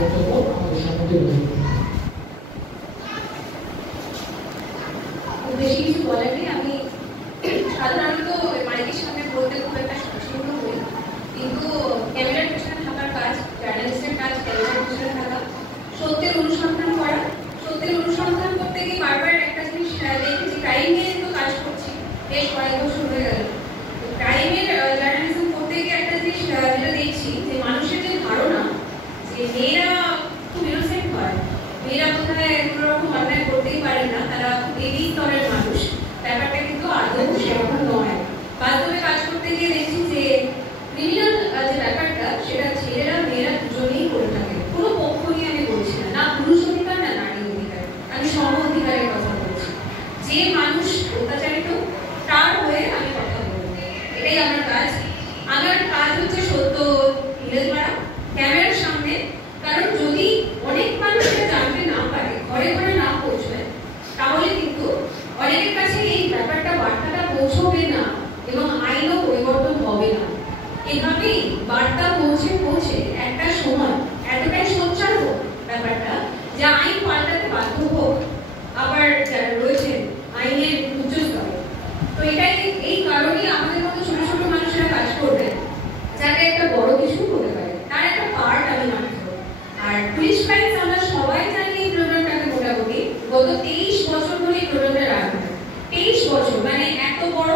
বক্তব্য আমাদের সামনে তুলে ধরবেন। বেশি কিছু বলার নেই। আমি সাধারণত মাইকের সামনে বলতে খুব একটা সচেতন হই, কিন্তু ক্যামেরার পিছনে থাকার কাজ, জার্নালিস্টের কাজ ক্যামেরার পিছনে থাকা, সত্যের অনুসন্ধান করা। সত্যের অনুসন্ধান করতে গিয়ে বারবার একটা জিনিস দেখেছি, ক্রাইম নিয়ে তো কাজ করছি বেশ কয়েক বছর হয়ে গেল। ক্রাইমের জার্নালিজম করতে গিয়ে একটা জিনিস যেটা দেখছি যে মানুষের যে ধারণা যে মেয়েরা খুব ইনোসেন্ট হয়, মেয়েরা কোথায় কোনো রকম অন্যায় করতেই পারে না, তারা এই স্তরের মানুষ, ব্যাপারটা কিন্তু আদৌ সেরকম নয়। বাস্তবে কাজ করতে গিয়ে দেখছি যে ক্রিমিনাল যে ব্যাপারটা সেটা ছেলেরা মেয়েরা দুজনেই করে থাকে। কোনো পক্ষ নিয়ে আমি বলছি না, না পুরুষ অধিকার না নারী অধিকার, আমি সম অধিকারের কথা বলছি। যে মানুষ অত্যাচারিত তার হয়ে আমি কথা বলবো, এটাই আমার কাজ। আমার কাজ হচ্ছে সত্য তুলে ধরা ক্যামেরার সামনে, কারণ যদি অনেক মানুষ এটা জানতে না পারে, ঘরে ঘরে না পৌঁছয়, তাহলে কিন্তু অনেকের কাছে এই ব্যাপারটা বার্তাটা পৌঁছবে না এবং আইনও পরিবর্তন হবে না। এভাবেই বার্তা পৌঁছে পৌঁছে একটা সময় এতটাই সোচ্চার হোক ব্যাপারটা যে আইন পাল্টাতে বাধ্য হোক আবার যারা রয়েছেন আইনের উচ্চ স্তরে। তো এটাই এই কারণেই আমাদের মতো ছোট ছোট মানুষেরা কাজ করবে যাতে একটা বড় কিছু হতে পারে, তার একটা পার্ট আমি মাত্র। আর পুলিশ ফাইলস আমরা সবাই জানি এই প্রোগ্রামটাকে মোটামুটি গত 23 বছর ধরে এই প্রোগ্রামটা রান হয়। 23 বছর মানে এত বড়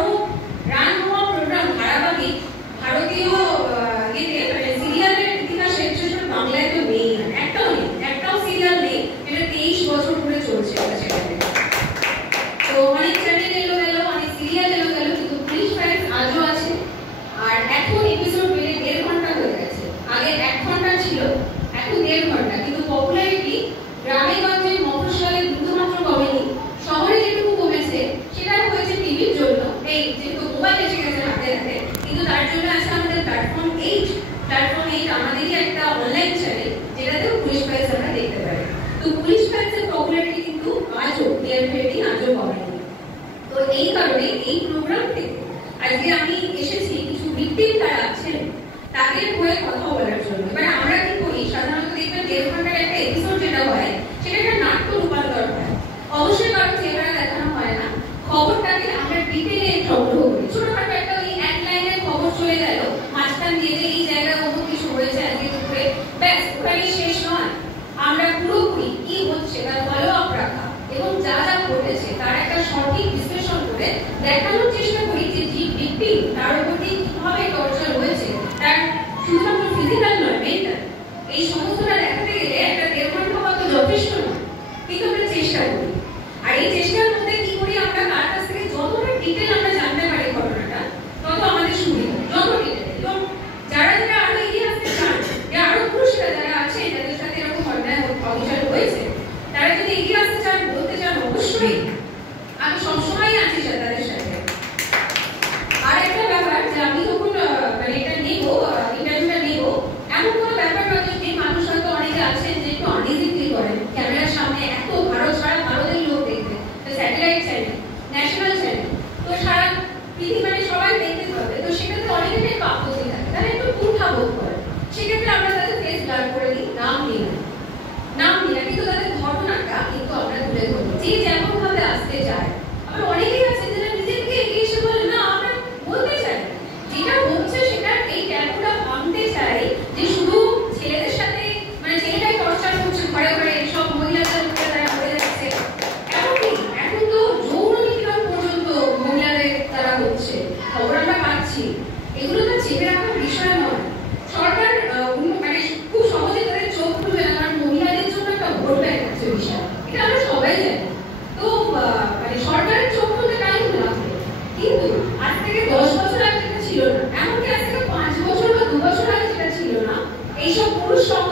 রান হওয়া প্রোগ্রাম ধারাবাহিক ভারতীয় মানে সিরিয়ালের ইতিহাসে বিশেষ করে বাংলায় তো নেই, একটাও সিরিয়াল নেই এটা 23 বছর ধরে চলছে। তো অনেক চ্যানেল এলো গেল, অনেক সিরিয়াল এলো গেল, কিন্তু পুলিশ ফাইলস আজও আছে। আর এখন এপিসোড বেড়ে 1.5 ঘন্টা হয়ে গেছে। আগে 1 ঘন্টা ছিল, এখন 1.5 ঘন্টা। কিন্তু পপুলারিটি গ্রামে গঞ্জে মফস্বলে বিন্দুমাত্র কমেনি। শহরে যেটুকু কমেছে সেটা হয়েছে টিভির জন্য, এই যেহেতু মোবাইল এসে গেছে হাতে হাতে। কিন্তু তার জন্য আছে আমাদের প্ল্যাটফর্ম 8। প্ল্যাটফর্ম 8 আমাদেরই একটা অনলাইন চ্যানেল যেটাতেও পুলিশ ফাইলস আমরা দেখতে পারি। তো পুলিশ ফাইলসের পপুলারিটি কিন্তু আজও টিআরপি আজও কমেনি। তো এই কারণে এই প্রোগ্রাম থেকে আজকে আমি এসেছি কিছু ভিকটিম যারা আছেন তাদের হয়ে কথা বলার জন্য। এবার আমরা কি করি, সাধারণত দেখবেন 1.5 ঘন্টার একটা এপিসোড যেটা হয় সেটা একটা নাট্য রূপান্তর হয়। অবশ্যই কারো চেহারা দেখানো হয় না, খবরটাকে আমরা ডিটেলে সংগ্রহ করি। ছোটখাটো একটা ওই এক লাইনের খবর চলে গেল, মাঝখান দিয়ে যে এই জায়গায় বহু কিছু হয়েছে আজকে দুপুরে, ব্যাস ওখানেই শেষ নয়। আমরা পুরোপুরি কি হচ্ছে তার ফলো আপ রাখা এবং যা যা ঘটেছে তার একটা সঠিক বিশ্লেষণ করে দেখানোর চেষ্টা করি যে ভিকটিম তার উপর কিভাবে টর্চার হয়েছে, তার শুধুমাত্র ফিজিক্যাল নয় মেন্টাল, এই সমস্তটা দেখাতে গেলে একটা 1.5 ঘন্টা হয়তো যথেষ্ট নয়, কিন্তু আমরা চেষ্টা করি। আর এই চেষ্টার মধ্যে কি করি, আমরা কার কাছ থেকে যতটা ডিটেল আমরা জানতে পারি ঘটনাটা তত আমাদের সুবিধা, যত ডিটেল। এবং যারা যারা আরো এগিয়ে আসতে চান, যে আরো পুরুষরা যারা আছে যাদের সাথে এরকম অন্যায় অবিচার হয়েছে, তারা যদি এগিয়ে আসতে চান, বলতে চান, অবশ্যই আমি সবসময় আছি তাদের সাথে। আর একটা ব্যাপার যে আমি যখন মানে এটা নেব, ইন্টারভিউটা নেব, এমন কোনো ব্যাপার নয় যে মানুষ হয়তো অনেকে আছেন যে একটু আনইজি ফিল করেন ক্যামেরার সামনে, এত ভারত সারা ভারতের লোক দেখবে, স্যাটেলাইট চ্যানেল, ন্যাশনাল চ্যানেল, তো সারা পৃথিবী মানে সবাই দেখতে পাবে। তো সেক্ষেত্রে অনেকের একটু আপত্তি থাকে, তারা একটু কুণ্ঠা বোধ করে। সেক্ষেত্রে আমরা তাদের ফেস ব্লার করে দিই, নাম নিই না, কিন্তু তাদের ঘটনাটা কিন্তু আমরা তুলে ধরবো, যে যেমন ভাবে আসতে চায়। আবার অনেকেই আছে যারা নিজেকে এগিয়ে এসে বলে না আমরা বলতে চাই, যেটা হচ্ছে সেটা এই ট্যাবুটা ভাঙতে চাই, যে শুধু ছেলেদের সাথে মানে ছেলেটাই টর্চার করছে ঘরে ঘরে, সব মহিলাদের উপরে তারা হয়ে যাচ্ছে। এমনকি এখন তো যৌন নিপীড়ন পর্যন্ত মহিলাদের তারা হচ্ছে, খবর আমরা পাচ্ছি। এগুলো তো চেপে রাখার বিষয় নয়। সরকার মানে খুব সহজে তাদের চোখ খুলবে না, কারণ মহিলাদের জন্য একটা ভোট ব্যাংক আছে বিশাল, এটা আমরা সবাই জানি। তো মানে সরকারের চোখ খুলতে টাইম লাগবে, কিন্তু আজ থেকে 10 বছর আগে যেটা ছিল না, এমনকি আজ থেকে 5 বছর বা 2 বছর আগে যেটা ছিল না, এইসব পুরুষ সংঘ